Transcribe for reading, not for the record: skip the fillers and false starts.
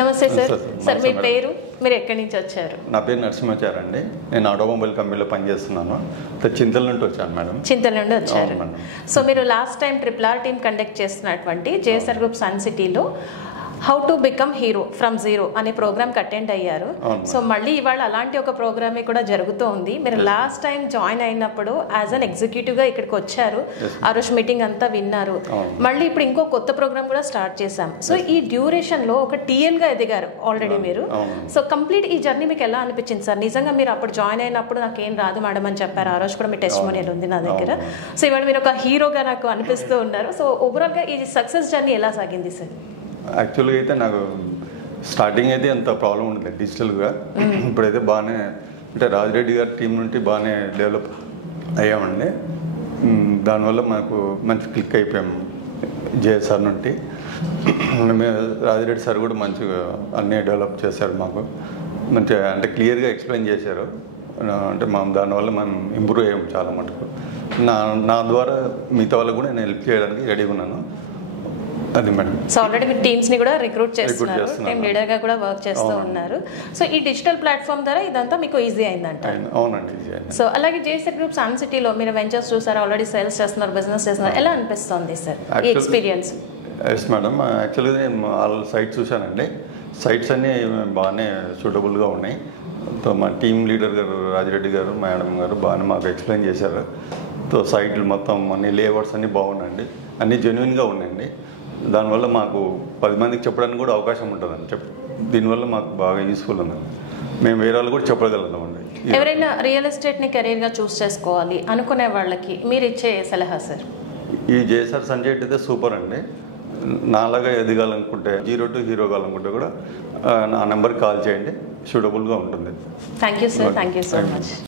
నమస్తే sir. Sir మీ పేరు, మీరు ఎక్కడి నుంచి వచ్చారు? నా పేరు నరసింహాచారి అండి. నేను ఆటోమొబైల్ కంపెనీలో పనిచేస్తున్నాను. చింతల నుండి వచ్చాను మేడం. చింతల నుండి వచ్చారు. సో మీరు last time RRR team conduct చేస్తున్నటువంటి జేఎస్ఆర్ గ్రూప్ సన్ సిటీలో how to become hero from zero అనే ప్రోగ్రామ్కి అటెండ్ అయ్యారు. సో మళ్ళీ ఇవాళ అలాంటి ఒక ప్రోగ్రామే కూడా జరుగుతూ ఉంది. మీరు లాస్ట్ టైం జాయిన్ అయినప్పుడు యాజ్ అన్ ఎగ్జిక్యూటివ్గా ఇక్కడికి వచ్చారు, ఆ రోజు మీటింగ్ అంతా విన్నారు. మళ్ళీ ఇప్పుడు ఇంకో కొత్త ప్రోగ్రామ్ కూడా స్టార్ట్ చేశాం. సో ఈ డ్యూరేషన్లో ఒక టీఎల్గా ఎదిగారు ఆల్రెడీ మీరు. సో కంప్లీట్ ఈ జర్నీ మీకు ఎలా అనిపించింది సార్? నిజంగా మీరు అప్పుడు జాయిన్ అయినప్పుడు నాకేం రాదు మేడం అని చెప్పారు. ఆ రోజు కూడా మీ టెస్టిమోనియల్ ఉంది నా దగ్గర. సో ఇవాళ మీరు ఒక హీరోగా నాకు అనిపిస్తూ ఉన్నారు. సో ఓవరాల్గా ఈ సక్సెస్ జర్నీ ఎలా సాగింది సార్? యాక్చువల్గా అయితే నాకు స్టార్టింగ్ అయితే అంత ప్రాబ్లం ఉండదు డిజిటల్గా. ఇప్పుడైతే బాగానే, అంటే రాజిరెడ్డి గారి టీం నుండి బాగానే డెవలప్ అయ్యామండి. దానివల్ల మాకు మంచి క్లిక్ అయిపోయాము జేఎస్ఆర్ నుండి. రాజిరెడ్డి సార్ కూడా మంచిగా అన్నీ డెవలప్ చేశారు మాకు. మంచిగా అంటే క్లియర్గా ఎక్స్ప్లెయిన్ చేశారు. అంటే దానివల్ల మనం ఇంప్రూవ్ అయ్యాము చాలా మటుకు. నా ద్వారా మిగతా వాళ్ళకు కూడా నేను హెల్ప్ చేయడానికి రెడీగా ఉన్నాను. అది మేడం. సో ఆల్రెడీ మీరు టీమ్స్ని కూడా రిక్రూట్ చేస్తున్నారు, టీమ్ లీడర్గా కూడా వర్క్ చేస్తూ ఉన్నారు. సో ఈ డిజిటల్ ప్లాట్ఫామ్ ద్వారా ఇదంతా మీకు ఈజీ అయిందంట? అవునండి, ఈజీ అయింది. సో అలాగే జేఎస్ఆర్ గ్రూప్ సన్ సిటీలో మీరు వెంచర్స్ చూసారు, ఆల్రెడీ సేల్స్ చేస్తున్నారు, బిజినెస్ చేస్తున్నారు. ఎలా అనిపిస్తుంది సార్ ఈ ఎక్స్పీరియన్స్? ఎస్ మేడం, యాక్చువల్గా నేను వాళ్ళ సైట్ చూశానండి. సైట్స్ అన్నీ బాగానే సూటబుల్గా ఉన్నాయి. మా టీమ్ లీడర్ గారు రాజిరెడ్డి గారు, మేడం గారు బాగానే మాకు ఎక్స్ప్లెయిన్ చేశారు. సైట్లు మొత్తం అన్ని లేఅవుట్స్ అన్నీ బాగున్నాయండి, అన్నీ జెన్యున్గా ఉన్నాయండి. దానివల్ల మాకు 10 మందికి చెప్పడానికి కూడా అవకాశం ఉంటుందండి. దీనివల్ల మాకు బాగా యూస్ఫుల్ ఉందండి. మేము వేరే వాళ్ళు కూడా చెప్పగలుగుతామండి. ఎవరైనా రియల్ ఎస్టేట్ని కెరీర్గా చూస్ చేసుకోవాలి అనుకునే వాళ్ళకి మీరు ఇచ్చే సలహా సార్? ఈ జేఎస్ఆర్ సన్సెట్ అయితే సూపర్ అండి. నాలాగా ఎదగాలనుకుంటే, 0 to హీరో కావాలనుకుంటే కూడా నా నెంబర్కి కాల్ చేయండి, సూటబుల్గా ఉంటుంది. Thank you sir, thank you so much.